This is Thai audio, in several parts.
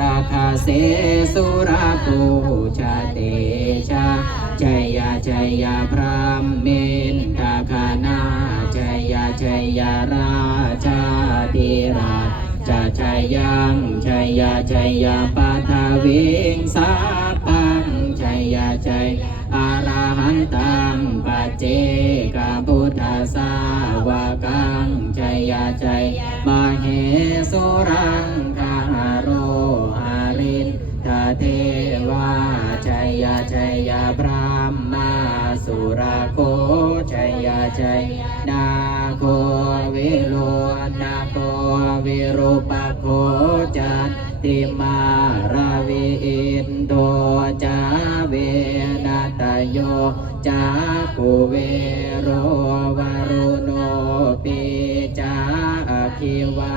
ราคาเสสุราภูชาเตชาชัยยาชัยยาพรามเมนทาคานาชัยยาชัยยาราชาธิราชจะชัยยังชัยยาชัยยาปาทาวิงสาปังชัยยาชัยอาราหันตังปัจเจกพุทธาสาวกังชัยยาชัยมาเหสุรัง ชยนาโควิโรนาโควิรูปโคจันติมาราวิอินโทจาเวนาตโยจาภูเวโรวารุโนปิจาอคิวา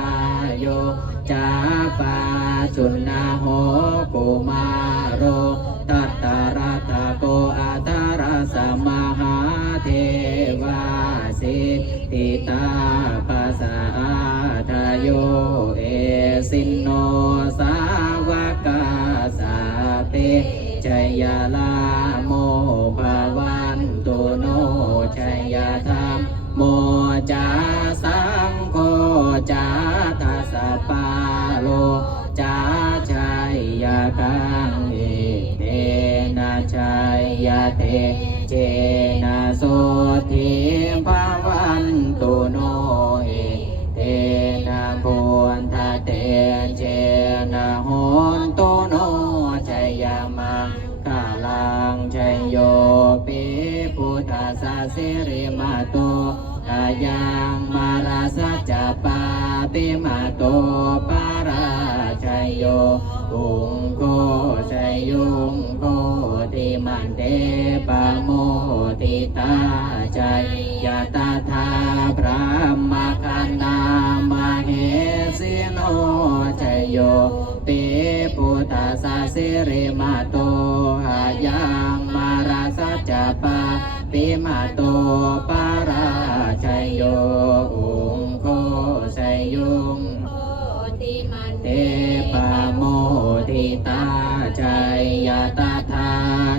โยจาปาสุนนาโหกุมา ติตาปัสสาทโยเอสินโนสาวกาสาเปชยาลาโมภาวันตุโนชยธรรมโมจาสังโฆจาทัสสปาโลจาชัยยากังเอเตนะชัยยาเตเจ สาสิริมาโตอายังมาราสัจจปาปิมาโตปาราชัยโยอุงโกชัยยุงโกติมันเตปะโมติตาชัยยะตาธาพระมคันนามาเหสิโนชัยโยติพุทธาสาสิริมาโต ปิมาโตปาราชัยโยอุงโกชัยยุงติมเตปะโมทิตาชัยยะตาธา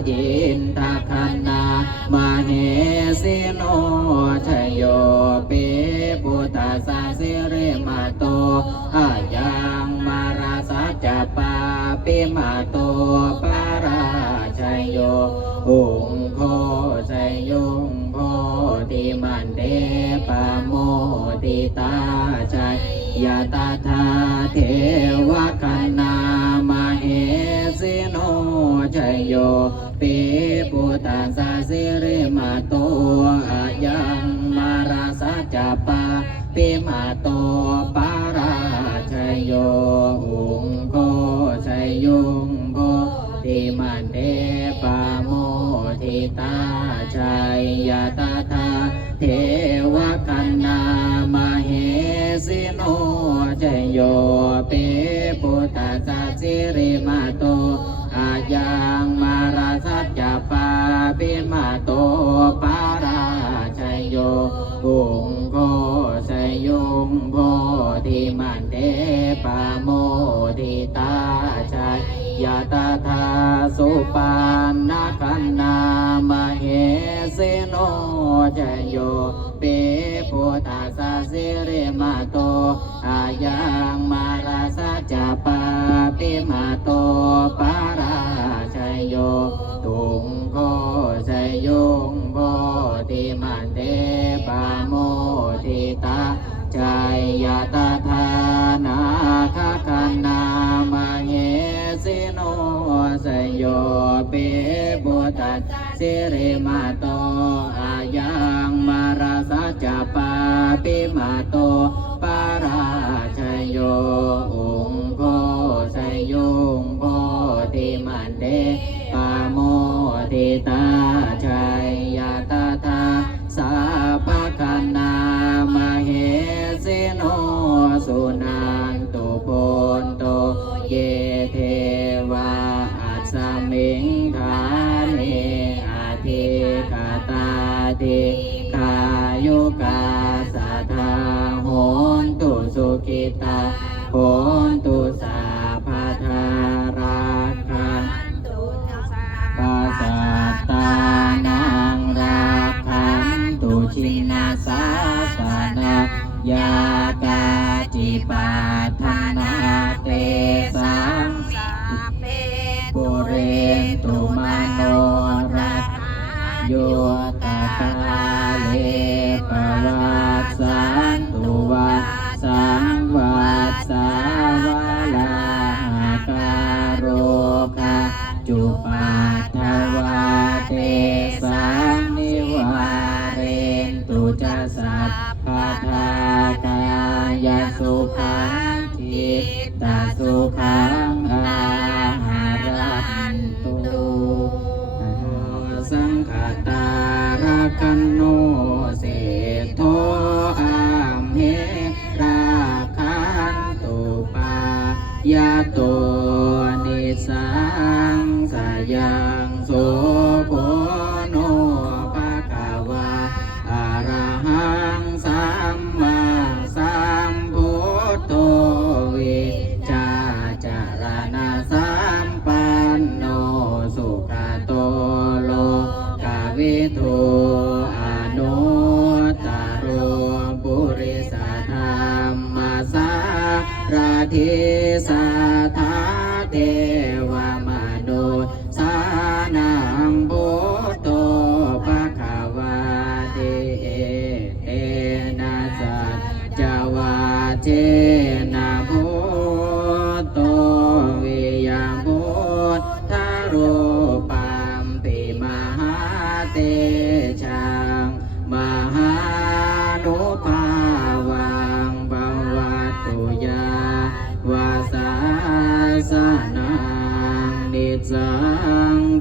อินทคันนามาเหสิโนชโยปิพุทาสาสิริมาโตอายังมาราสัจจปาปิมาโตปาราชัยโย ปโมทิตาชัยยะตาธาเทวคันนามาเหสิโนชัยโยปิปุตตาสสิริมาโตอายังมาราสัจจปาปิมาโตปาราชัยโยอุงโกชัยยุงโพติมันเตปาโมทิตาชัยยะตาธาเท ปานาคันนามเหสิโนจโยเปพุทธาสสิริมาโตอายังมาราสัจปาปิมาโตปาราชโยตุงโกชัยยุงโพธิมันเตปาโมทิตาชัยยะตา ตัส โหตุสาพาทาราคันตุสาปัสสตานังราคันตุชินาสาสนายากาจิปาทานาเตสังสาเพปุเรตุมโนรัโยตกาเล ตาโส って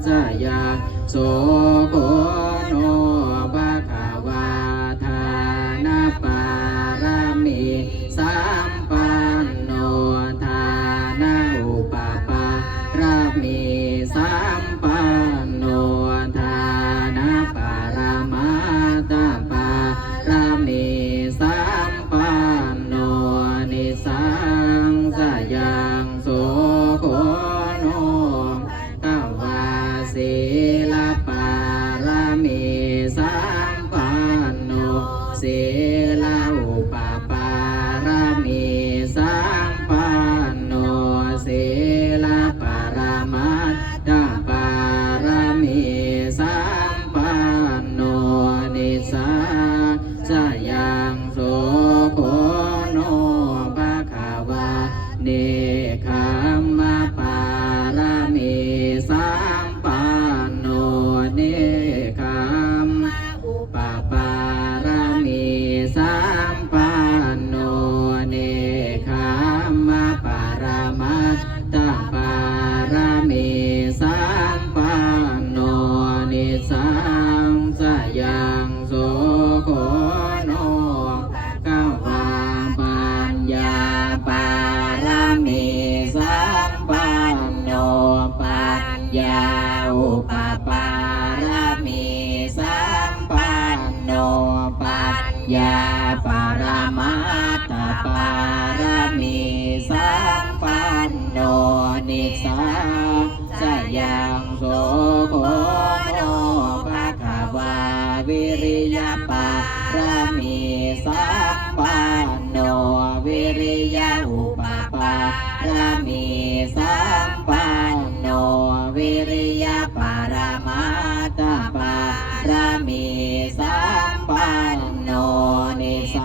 สยาโสโกโนบาคาวาทานาปารามิสัมปันโนทานาอุปปารามิสัม Entonces,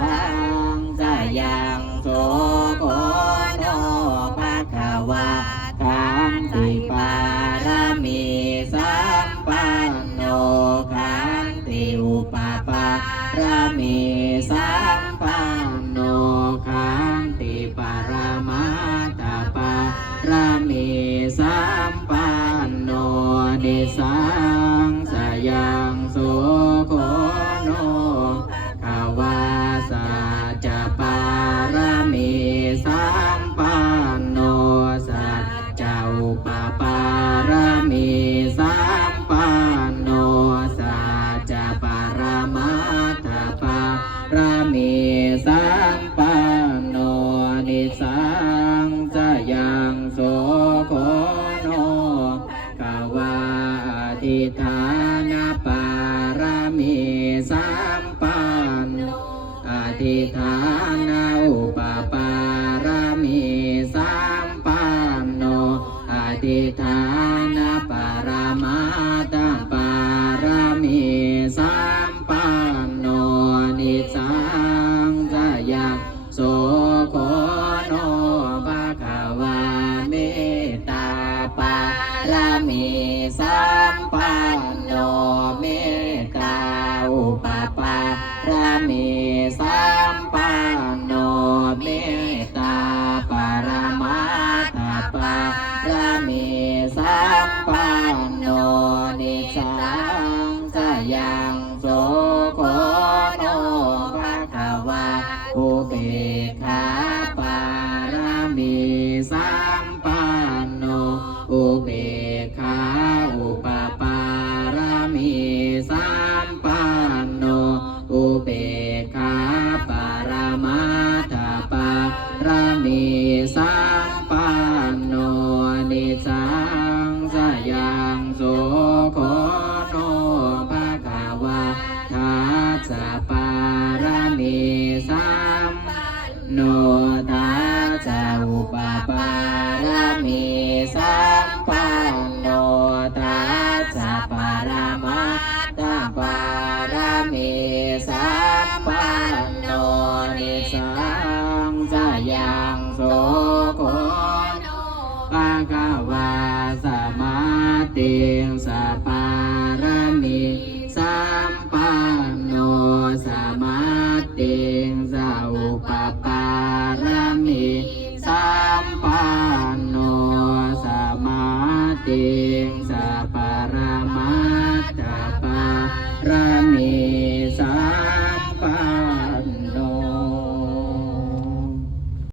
สังสยังโสโกโนภะคะวะขันติปารมีสัมปันโนขันติอุปปารมีสัมปันโนขันติปารมาตาปารมีสัมปันโนนิสังสัง